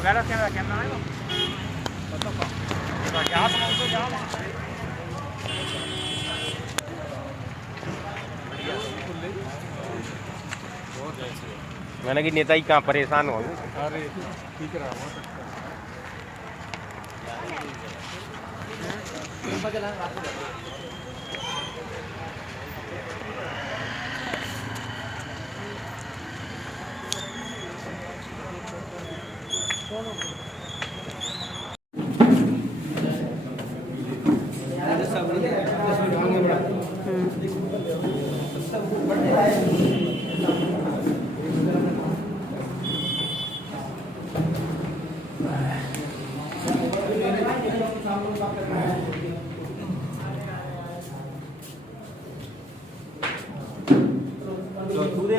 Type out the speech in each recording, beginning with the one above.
lugar que no hay, ¿no? मैंने कि नेता ही कहाँ परेशान हो। अरे ठीक रहा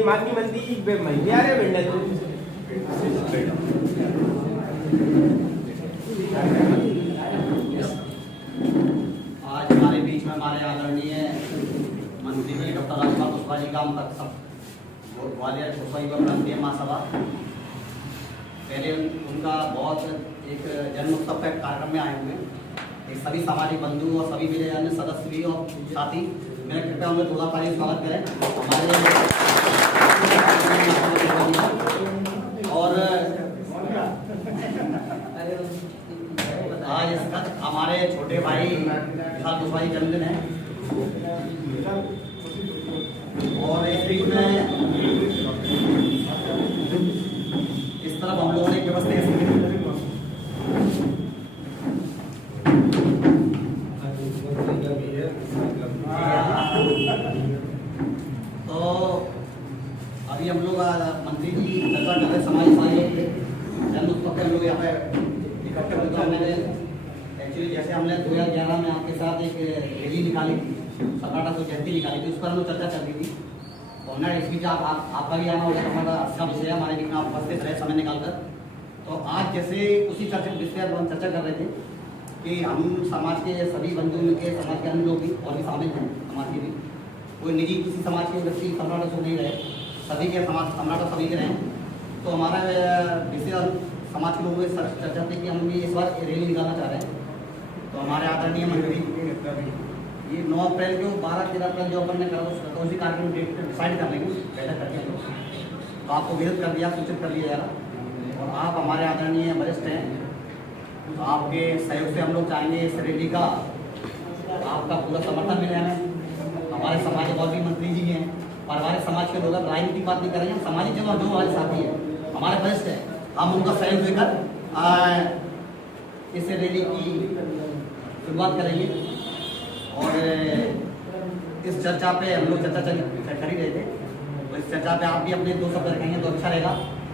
माननी मंदी महिला रे बेंडा आज हमारे बीच में हमारे आदरणीय मंत्री जी डॉक्टर राजपाल कुशवाहा जी का हम तक सब ग्वालियर कुशवाहा को प्रांतीय महासभा पहले उनका बहुत एक जन्म उत्सव के कार्यक्रम में आए हुए एक सभी सामाजिक बंधु और सभी मेरे अन्य सदस्य भी और साथी मेरे कृपया उनमें थोड़ा पानी स्वागत करें हमारे और आज हमारे छोटे भाई विशाल कुशवाहा जी जन्मदिन है और इस बीच में इस तरफ हम लोगों ने व्यवस्था तो अभी हम लोग मंत्री जी चर्चा कर रहे समाज जन उत्सव के लोग यहाँ पे इकट्ठे होते हैं। हमने एक्चुअली जैसे हमने 2011 में आपके साथ एक रैली निकाली थी सम्राट अशोक जयंती निकाली थी उस पर हम लोग चर्चा कर दी थी और ना इस बीच आपका भी आना होगा हमारा अच्छा विषय है हमारे बीच में आप उपस्थित रहे समय निकालकर। तो आज जैसे उसी चर्चा विषय पर हम चर्चा कर रहे थे कि हम समाज के सभी बंधु के समाज के अन्य लोग भी और भी शामिल हैं समाज के भी कोई निजी किसी समाज के व्यक्ति सम्राट अशोक नहीं रहे सभी के समाज सम्राट सभी के रहे। तो हमारा विषय समाज के लोगों से चर्चा थी कि हम भी इस बार रैली निकालना चाह रहे हैं। तो हमारे आदरणीय मंत्री ये 9 अप्रैल को 12-13 अप्रैल जो अपन ने करा तो उसी कार्यक्रम डेट डिसाइड कर लेंगे बैठक करके हम लोग तो आपको विरोध कर दिया सूचित कर दिया जा रहा और आप हमारे आदरणीय वरिष्ठ हैं तो आपके सहयोग से हम लोग चाहेंगे इस रैली का आपका पूरा समर्थन मिले हमें। हमारे समाज के और भी मंत्री जी हैं पारिवारिक समाज के लोग राजनीतिक बात नहीं करेंगे सामाजिक जो हमारे साथी है हमारे वरिष्ठ हैं हम उनका सहयोग देकर इस रैली की शुरुआत करेंगे। और इस चर्चा पे हम लोग चर्चा कर ही रहे थे तो इस चर्चा पे आप भी अपने 2 शब्द रखेंगे तो अच्छा रहेगा।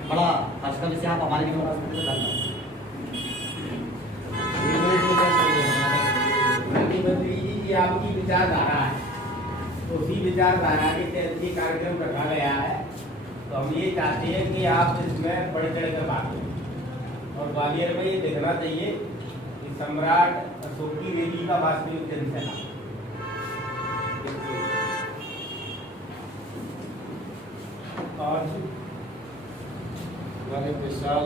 बड़ा हर्ष का विषय आप हमारे भी मुख्यमंत्री जी आपकी विचारधारा है तो उसी विचारधारा के तहत ये कार्यक्रम रखा गया है। तो हम ये चाहते हैं कि आप इसमें बढ़ चढ़ कर बात करें और ग्वालियर में ये देखना चाहिए कि सम्राट अशोक की रैली का वास्तविक जनसेना आज हमारे विशाल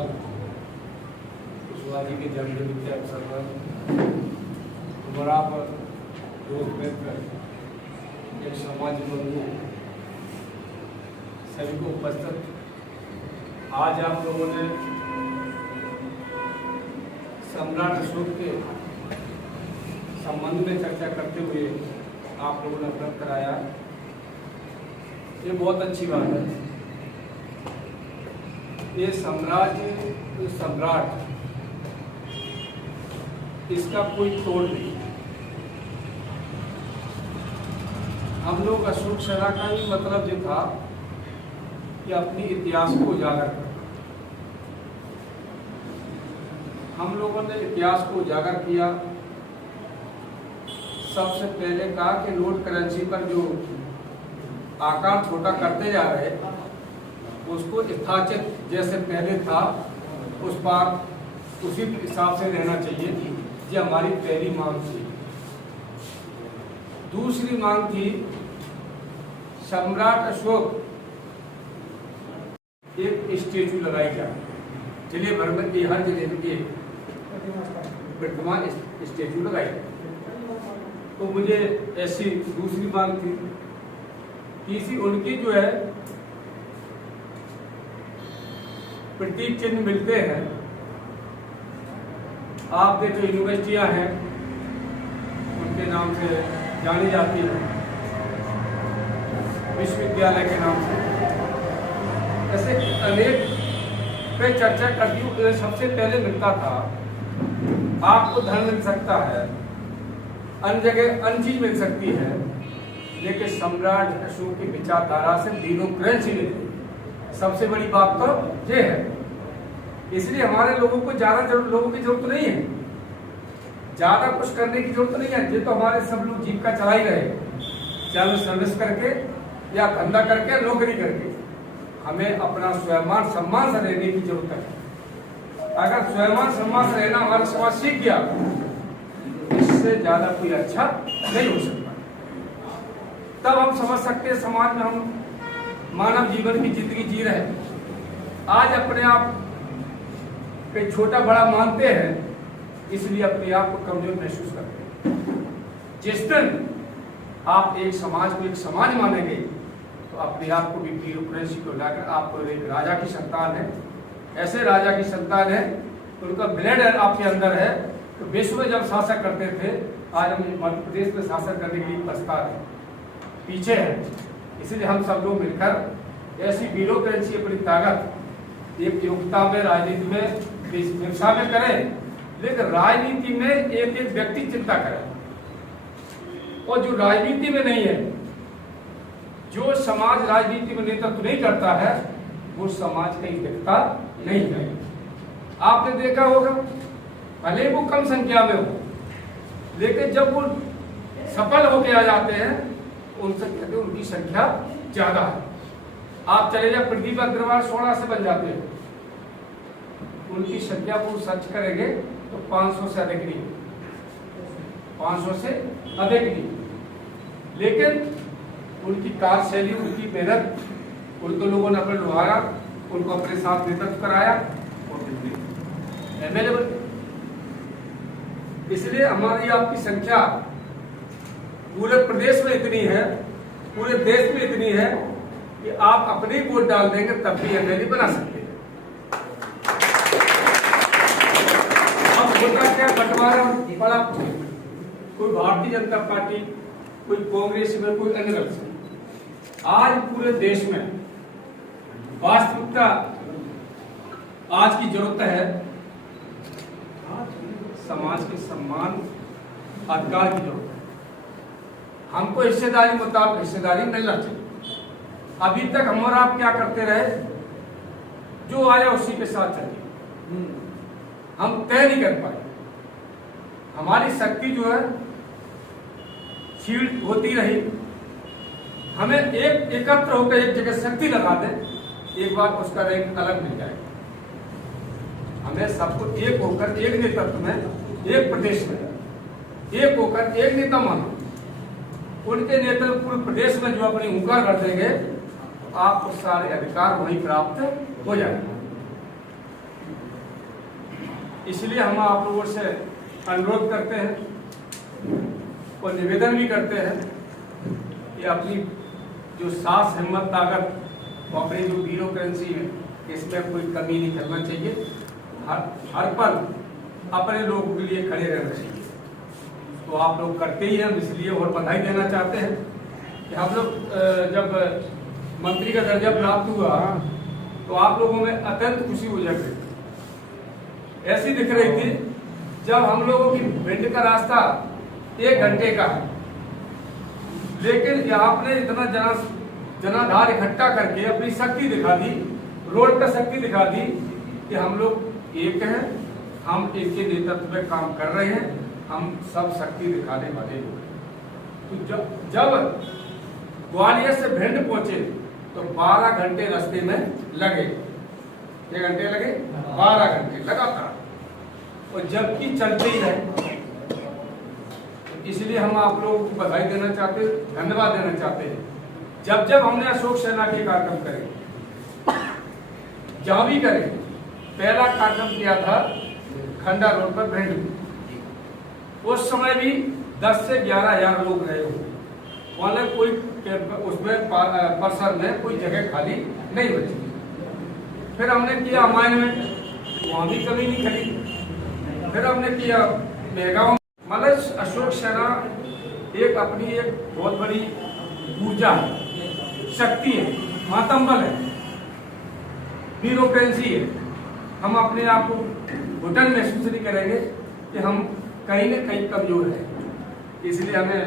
कुशवाहा जी के जन्मदिन के अवसर पर बराबर लोग मिलकर एक समाज बंधु सभी को उपस्थित आज आप लोगों ने सम्राट अशोक के संबंध में चर्चा करते हुए आप लोगों ने अवगत कराया ये बहुत अच्छी बात है। ये साम्राज्य सम्राट इसका कोई तोड़ नहीं। हम लोग अशोक सेना का ही मतलब ये था कि अपनी इतिहास को उजागर करना। हम लोगों ने इतिहास को उजागर किया। सबसे पहले कहा कि नोट करेंसी पर जो आकार छोटा करते जा रहे उसको यथाचित जैसे पहले था उस पर उसी हिसाब से रहना चाहिए। ये हमारी पहली मांग थी। दूसरी मांग थी सम्राट अशोक एक स्टेचू लगाई जाए जिले भर में भी हर जिले में एक प्रतिमा स्टेचू लगाई। तो मुझे ऐसी दूसरी मांग थी, तीसरी उनकी जो है प्रतीक चिन्ह मिलते हैं। आप देखो यूनिवर्सिटियां हैं उनके नाम से जानी जाती है, विश्वविद्यालय के नाम से, ऐसे अनेक पे चर्चा करती हूँ। सबसे पहले मिलता था, आपको धन मिल सकता है, अन्य जगह अन्य चीज मिल सकती है, लेकिन सम्राट अशोक की विचारधारा से ब्यूरोक्रेसी मिलती है। सबसे बड़ी बात तो ये है। इसलिए हमारे लोगों को लोगों की जरूरत नहीं है, ज्यादा कुछ करने की जरूरत नहीं है। ये तो हमारे सब लोग जीविका चला ही रहे, चाहे सर्विस करके या धंधा करके, नौकरी करके। हमें अपना स्वाभिमान सम्मान से रहने की जरूरत है। अगर स्वाभिमान सम्मान से रहना हमारा समाज सीख गया, इससे ज्यादा कोई अच्छा नहीं हो सकता। तब हम समझ सकते हैं समाज में हम मानव जीवन की जिंदगी जी रहे। आज अपने आप पे छोटा बड़ा मानते हैं, इसलिए अपने आप को कमजोर महसूस करते हैं। जिस दिन आप एक समाज को एक समाज मानेंगे, तो अपने आप को भी ब्यूरोक्रेसी को लाकर आप एक राजा की संतान है, ऐसे राजा की संतान है, उनका ब्लड आपके अंदर है। तो विश्व में जब शासन करते थे, आज हम मध्य प्रदेश में शासन करने के लिए पछता है, पीछे है। इसलिए हम सब लोग मिलकर ऐसी ब्यूरोक्रेसी अपनी ताकत एक योग्यता में, राजनीति में, व्यवसाय में करें, लेकिन राजनीति में एक एक व्यक्ति चिंता करे। और जो राजनीति में नहीं है, जो समाज राजनीति में नेतृत्व नहीं करता है, वो समाज कहीं दिखता नहीं है। आपने देखा होगा, भले वो कम संख्या में हो, लेकिन जब वो सफल होके आ जाते हैं, उनसे कहते हैं उनकी संख्या ज्यादा है। आप चले जाए प्रदीप अग्रवाल 16 से बन जाते हैं, उनकी संख्या को सर्च करेंगे तो 500 से अधिक नहीं, 500 से अधिक नहीं। लेकिन उनकी कार्यशैली, उनकी मेहनत, उनको लोगों ने अपने लुभाया, उनको अपने साथ नेतृत्व कराया और एमएलए बने। इसलिए हमारी आपकी संख्या पूरे प्रदेश में इतनी है, पूरे देश में इतनी है कि आप अपने वोट डाल देंगे तब भी एमएलए बना सकते हैं। अब होता क्या, बंटवारा बड़ा, कोई भारतीय जनता पार्टी, कोई कांग्रेस में, कोई अन्य दल से। आज पूरे देश में वास्तविकता आज की जरूरत है समाज के सम्मान अधिकार की जरूरत है। हमको हिस्सेदारी मुताबिक हिस्सेदारी मिलना चाहिए। अभी तक हम और आप क्या करते रहे, जो आया उसी के साथ चलिए, हम तय नहीं कर पाए। हमारी शक्ति जो है क्षीण होती रही। हमें एक एकत्र होकर एक जगह शक्ति लगा दे, एक बार उसका रैंक अलग मिल जाएगा। हमें सबको एक होकर एक नेतृत्व में, एक प्रदेश में एक होकर एक नेता मानो, उनके नेतृत्व पूरे प्रदेश में जो अपनी हुंकार कर देंगे, तो आपको सारे अधिकार वहीं प्राप्त हो जाएंगे। इसलिए हम आप लोगों से अनुरोध करते हैं और निवेदन भी करते हैं कि अपनी जो साहस, हिम्मत, ताकत, अपनी जो ब्यूरोक्रेसी है, इसमें कोई कमी नहीं करना चाहिए। हर पल अपने लोगों के लिए खड़े रहना चाहिए। तो आप लोग करते ही हैं, इसलिए और बधाई देना चाहते हैं कि हम लोग जब मंत्री का दर्जा प्राप्त हुआ, तो आप लोगों में अत्यंत खुशी हो जाती, ऐसी दिख रही थी जब हम लोगों की भिंड का रास्ता 1 घंटे का है, लेकिन आपने इतना जनाधार इकट्ठा करके अपनी शक्ति दिखा दी, रोड पर शक्ति दिखा दी कि हम लोग एक हैं, हम एक के नेतृत्व में काम कर रहे हैं, हम सब शक्ति दिखाने वाले लोग। तो जब ग्वालियर से भिंड पहुंचे तो 12 घंटे रास्ते में लगे। 1 घंटे लगे, 12 घंटे लगातार, और जबकि चलते ही रहे। इसलिए हम आप लोगों को बधाई देना चाहते हैं, धन्यवाद देना चाहते हैं। जब हमने अशोक सेना के कार्यक्रम करे, जहां भी करे, पहला कार्यक्रम किया था खंडा रोड पर भिंड। उस समय भी 10 से 11,000 लोग रहे हो, वहाँ कोई उसमें परिसर में कोई जगह खाली नहीं बची। फिर हमने किया अमाइनमेंट, वहाँ भी कमी नहीं खड़ी। फिर हमने किया मेहगांव। मतलब अशोक सेना एक अपनी एक बहुत बड़ी ऊर्जा है, शक्ति है, मातंबल है, ब्यूरोक्रेसी है। हम अपने आप को घुटन महसूस नहीं करेंगे कि हम कहीं न कहीं कमजोर हैं। इसलिए हमें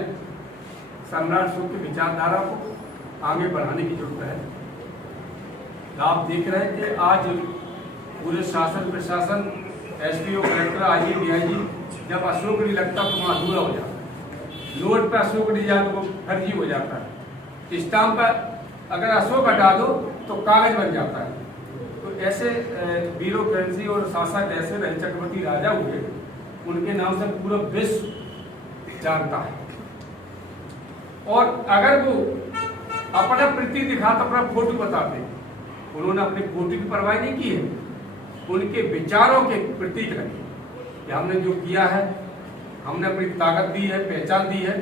सम्राट अशोक की विचारधारा को आगे बढ़ाने की जरूरत है। आप देख रहे हैं कि आज पूरे शासन प्रशासन, एसपीओ, कलेक्टर, आईजी, डीआईजी, जब अशोक नहीं लगता तो वहाँ अधूरा हो जाता है। नोट पर अशोक नहीं जाए तो वो फर्जी हो जाता है। स्टाम्प पर अगर अशोक हटा दो तो कागज बन जाता है। तो ऐसे ब्यूरोक्रेसी और शासक ऐसे रहे, चक्रवर्ती राजा हुए, उनके नाम से पूरा विश्व जानता है। और अगर वो अपना प्रतीक दिखाते, अपना फोटो बताते, उन्होंने अपनी फोटो की परवाह नहीं की है, उनके विचारों के प्रतीक रखे कि हमने जो किया है, हमने अपनी ताकत दी है, पहचान दी है,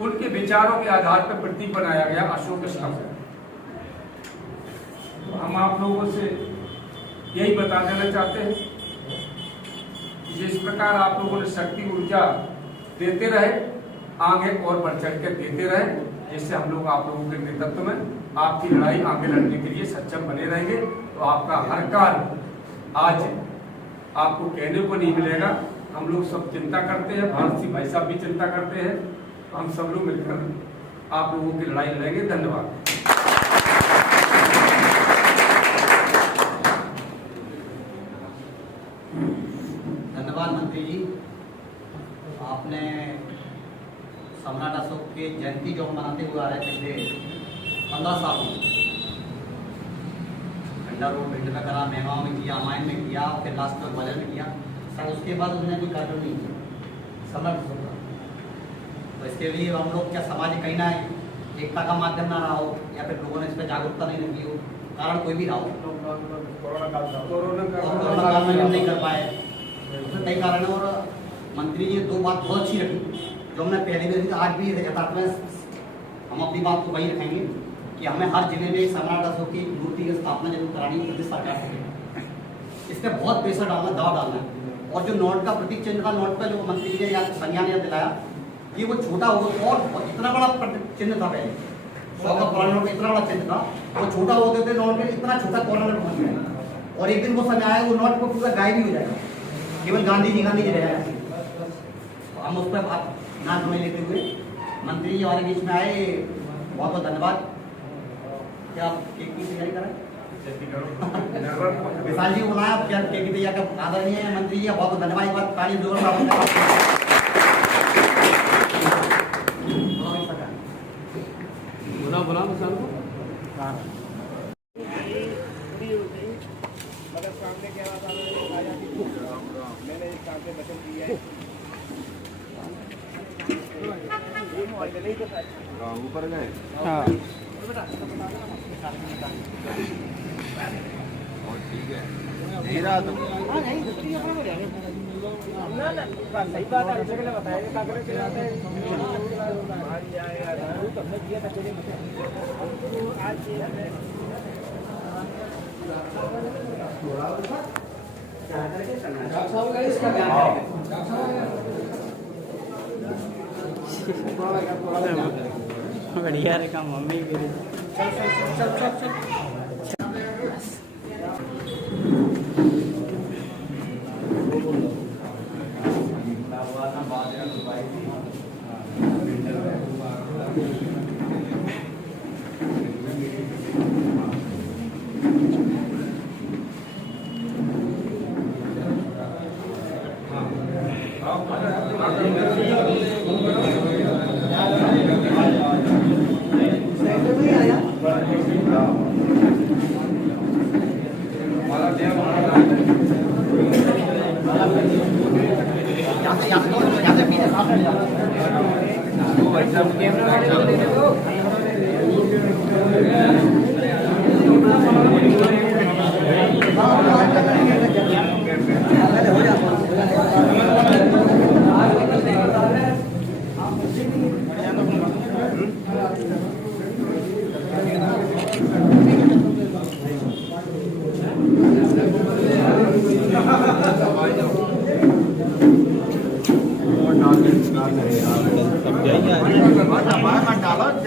उनके विचारों के आधार पर प्रतीक बनाया गया अशोक स्तंभ। तो हम आप लोगों से यही बता देना चाहते हैं कि जिस प्रकार आप लोगों ने शक्ति ऊर्जा देते रहे, आगे और बढ़ चढ़ कर देते रहे, जिससे हम लोग आप लोगों के नेतृत्व में आपकी लड़ाई आगे लड़ने के लिए सक्षम बने रहेंगे। तो आपका हर कार्य आज आपको कहने को नहीं मिलेगा। हम लोग सब चिंता करते हैं, भारत सिंह भाई साहब भी चिंता करते हैं। तो हम सब लोग मिलकर आप लोगों की लड़ाई लड़ेंगे। धन्यवाद। धन्यवाद मंत्री जी। आपने सम्राट अशोक की जयंती जो हम मनाते हुए आ रहे थे 15 साल खंडा रोड भिंड में करा, मेहगांव में किया, अमाइन में किया, और फिर लास्ट में ग्वालियर में किया। सर उसके बाद उन्होंने कोई कार्यक्रम नहीं किया सम्राट अशोक का। तो इसके लिए हम लोग क्या समाज कहीं ना एकता का माध्यम ना रहा हो, या फिर लोगों ने इस पर जागरूकता नहीं रखी हो, कारण कोई भी रहा हो, कोरोना काल में हम नहीं कर पाए, उसमें कई कारण है। और मंत्री जी ने 2 बात बहुत अच्छी रखी जो हमने पहले भी, आज भी यथार्थ में हम अपनी बात को वही रखेंगे कि हमें हर जिले में सम्राट अशोक की मूर्ति की स्थापना जरूर करानी है, प्रतिष्ठा कर सके। इस पर बहुत पैसा डालना, दाव डालना है। और जो नोट का प्रतीक चिन्ह था, नोट पर जो मंत्री जी ने याद संज्ञान याद दिलाया कि वो छोटा हो, और इतना बड़ा चिन्ह था पहले 100 का पुराना नोट, इतना बड़ा चिन्ह था, वो छोटा होते थे नोट में, इतना छोटा कॉर्नर पहुंच गया। और एक दिन वो समय आया वो नोट को पूरा गायब ही हो जाएगा, केवल गांधी जी रहेगा। हम उस पर बात ना समझ लेते हुए मंत्री जी हमारे बीच में आए, बहुत बहुत धन्यवाद। क्या आप केक की तैयारी कर रहे हैं? विशाल जी को बुलाया, क्या केक की तैयारी का आदरणीय है मंत्री जी, बहुत बहुत धन्यवाद। एक बार ताली जोर बुला विशाल को। मैंने इस काम से बचत की है। ऊपर गए। हाँ ठीक है, नहीं रहा तो सही बात है, इसके लिए बताएंगे कांग्रेस के जाते हैं बढ़िया रे काम मम्मी के चल चल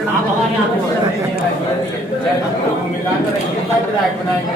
आप हमारे यहाँ मिला कर रखिए, तब ड्राइव बनाएंगे।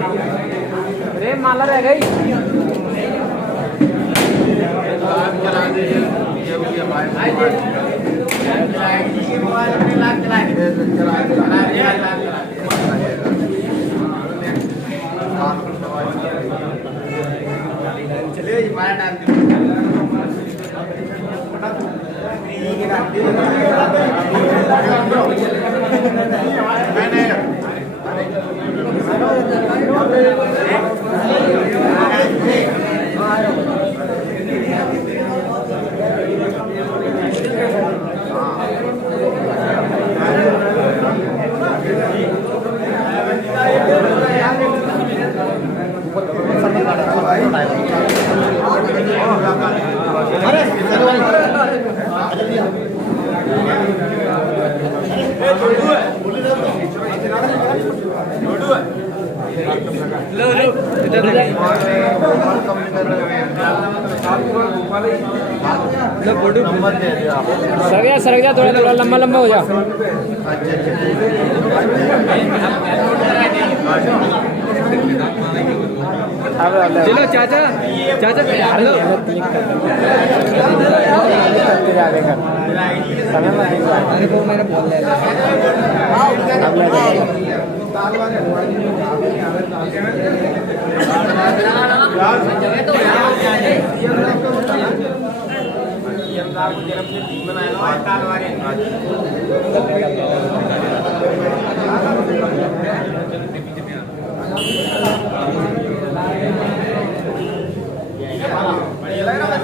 अरे माला रह गई। चलिए हमारा टाइम सर गया थोड़ा थोड़ा लंबा लंबा हो जा। चलो चाचा चाचा हेलो अरे वो मेरा बोल जन्मदिन मनाया काल वाले बढ़िया लग रहा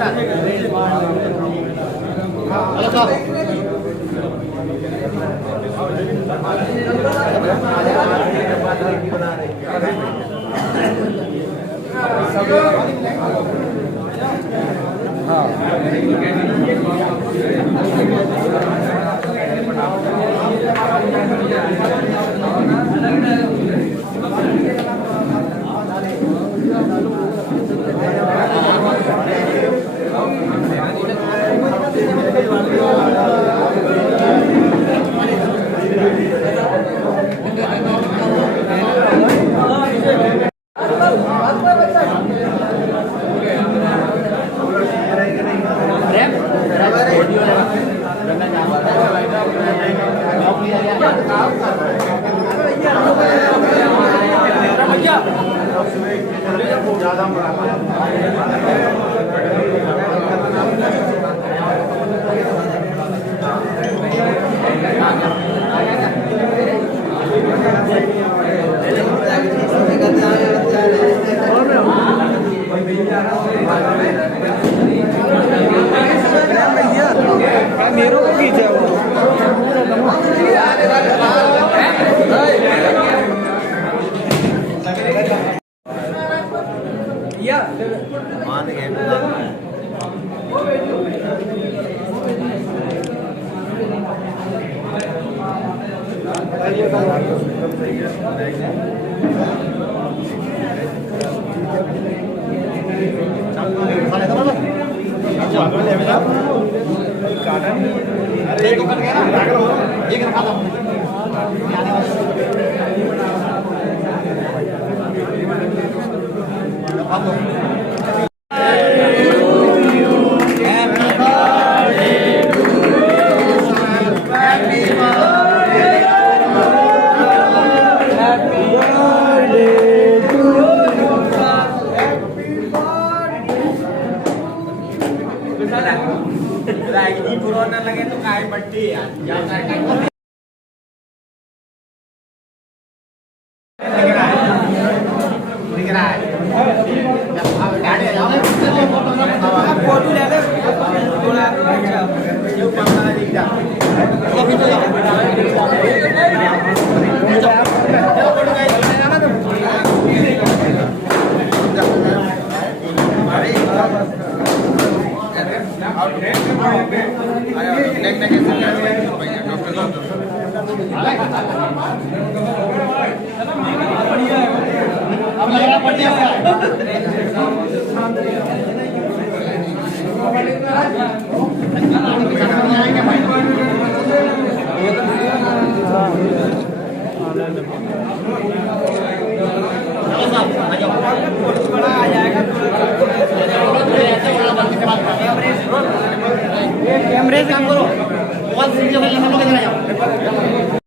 मेरे को खींचा वो Happy birthday to बुरा न लगे तो काहे बट्टी यार दिख रहा है अब गाड़ी जाओ फोटो ले ले थोड़ा अच्छा ये कैमरा दिख जा अब लग रहा बढ़िया बड़ा आ जाएगा कैमरे से काम करो बहुत सीधी जगह हम लोग इधर आ जाओ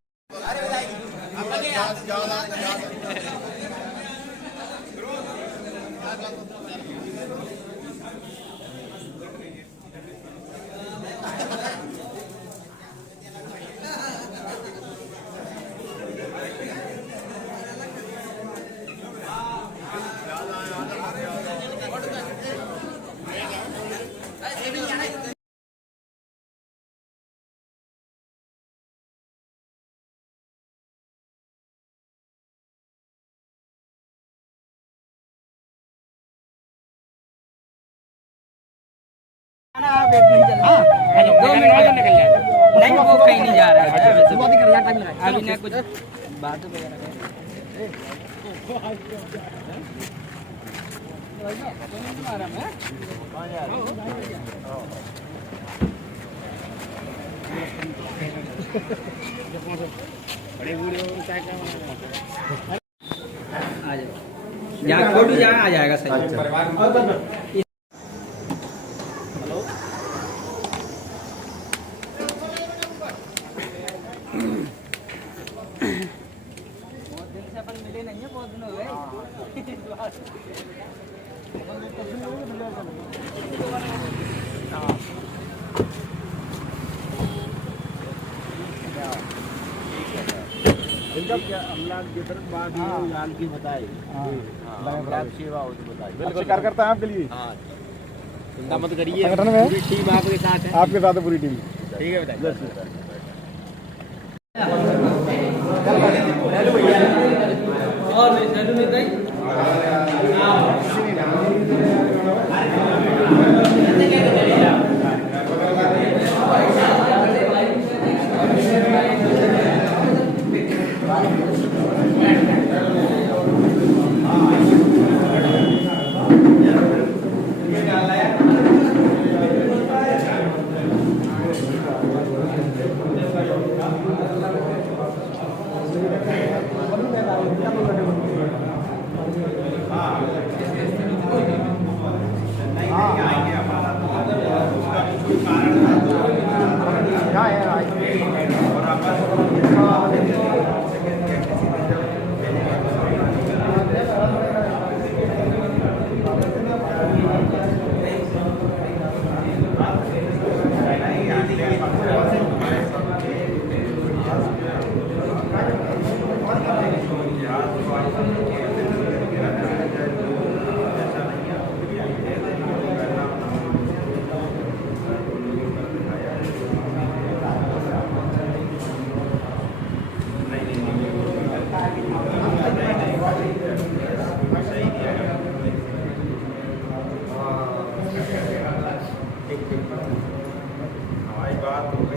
आप एक दिन चल 2 मिनट में निकल जाएगा नहीं वो कहीं नहीं जा रहा है अभी ना कुछ बात वगैरह यहाँ फोटो जहाँ आ जाएगा सही मिले नहीं है बहुत दिन हो गए इनका क्या अमलाक की तरफ बात यान की बताई अमलाक सेवा हो तो बताई बिल्कुल कार्य करता है आपके लिए। हाँ चिंता मत करिए संगठन में पूरी टीम आपके साथ है आपके साथ है पूरी टीम। ठीक है बताइए और नहीं हमारी बात